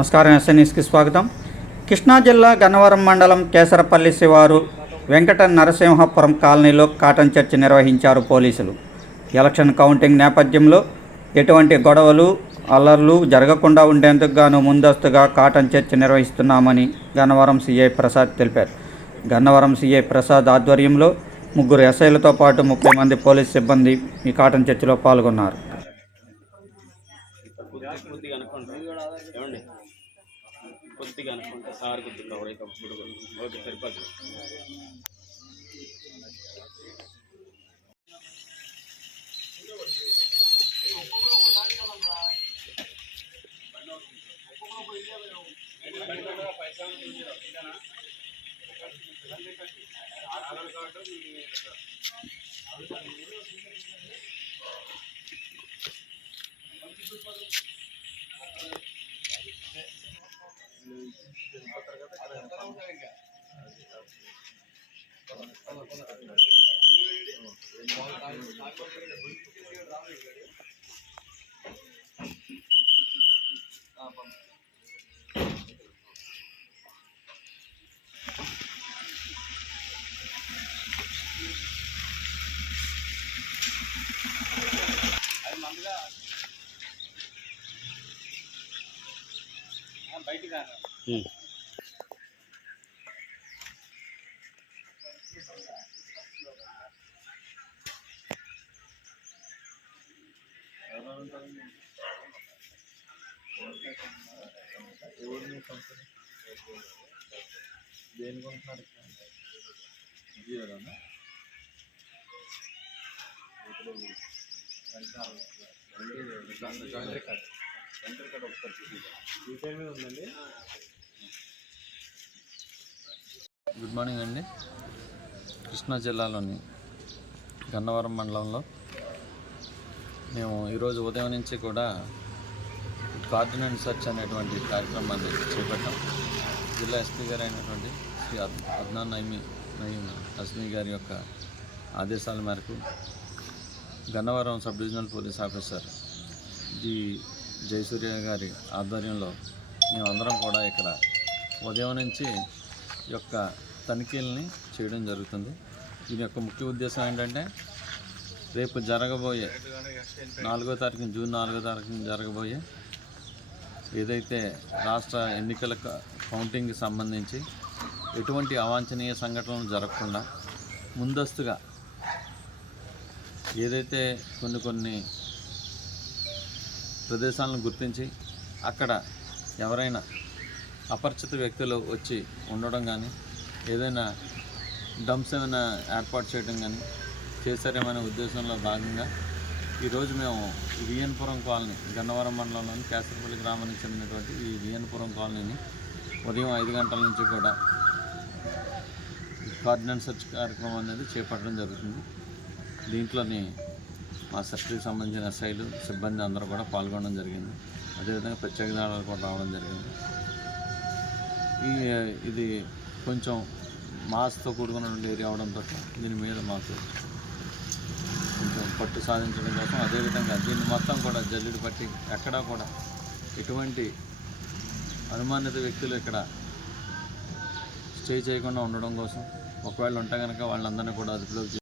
నమస్కారం. ఎస్ఎన్ఎస్కి స్వాగతం. కృష్ణా జిల్లా గన్నవరం మండలం కేసరపల్లి శివారు వెంకట నరసింహపురం కాలనీలో కాటన్ చర్చ్ నిర్వహించారు పోలీసులు. ఎలక్షన్ కౌంటింగ్ నేపథ్యంలో ఎటువంటి గొడవలు అల్లర్లు జరగకుండా ఉండేందుకు గాను ముందస్తుగా కాటన్ చర్చ్ నిర్వహిస్తున్నామని గన్నవరం సిఐ ప్రసాద్ తెలిపారు. గన్నవరం సిఐ ప్రసాద్ ఆధ్వర్యంలో 3 ఎస్ఐలతో పాటు 30 మంది పోలీస్ సిబ్బంది ఈ కాటన్ చర్చిలో పాల్గొన్నారు. కొద్దిగా అనుకుంటా సార్ కొద్దిగా కవర్ అయితే ఓకే సరిపోతుంది. బయటికి దేనికొంటున్నారు జీరోనా ఉందండి. గుడ్ మార్నింగ్ అండి. కృష్ణా జిల్లాలోని గన్నవరం మండలంలో మేము ఈరోజు ఉదయం నుంచి కూడా కార్డినెంట్ సెర్చ్ అనేటువంటి కార్యక్రమాన్ని చేపట్టాం. జిల్లా ఎస్పీ గారు అయినటువంటి శ్రీ అద్నాన్ నయీం అస్మీ గారి యొక్క ఆదేశాల మేరకు Gannavaram sub divisional police officer G Jayasuriya గారి ఆధ్వర్యంలో మేమందరం కూడా ఇక్కడ ఉదయం నుంచి యొక్క తనిఖీలని చేయడం జరుగుతుంది. దీని యొక్క ముఖ్య ఉద్దేశం ఏంటంటే రేపు జరగబోయే 4వ తారీఖున జూన్ 4వ తారీఖున జరగబోయే ఏదైతే రాష్ట్ర ఎన్నికల కౌంటింగ్కి సంబంధించి ఎటువంటి అవాంఛనీయ సంఘటనలు జరగకుండా ముందస్తుగా ఏదైతే కొన్ని ప్రదేశాలను గుర్తించి అక్కడ ఎవరైనా అపరిచిత వ్యక్తులు వచ్చి ఉండడం కానీ ఏదైనా డంప్స్ ఏమైనా ఏర్పాటు చేయడం కానీ చేశారేమనే ఉద్దేశంలో భాగంగా ఈరోజు మేము విఎన్పురం కాలనీ గన్నవరం మండలంలోని కేసరపల్లి గ్రామానికి చెందినటువంటి ఈ విఎన్పురం కాలనీని ఉదయం 5 గంటల నుంచి కూడా కార్డినెంట్ సెర్చ్ కార్యక్రమం అనేది చేపట్టడం జరుగుతుంది. దీంట్లోని మా సెక్టరీకి సంబంధించిన ఎస్ఐలు సిబ్బంది అందరూ కూడా పాల్గొనడం జరిగింది. అదేవిధంగా ప్రత్యేక దళాలు కూడా రావడం జరిగింది. ఇది కొంచెం మాస్తో కూడుకున్నటువంటి ఏరియా అవడంతో దీని మీద మాకు కొంచెం పట్టు సాధించడం కోసం అదేవిధంగా దీన్ని మొత్తం కూడా జల్లెడు పట్టి ఎక్కడా కూడా ఎటువంటి అనుమానిత వ్యక్తులు ఇక్కడ స్టే చేయకుండా ఉండడం కోసం ఒకవేళ ఉంటే కనుక వాళ్ళందరినీ కూడా అదుపులోకి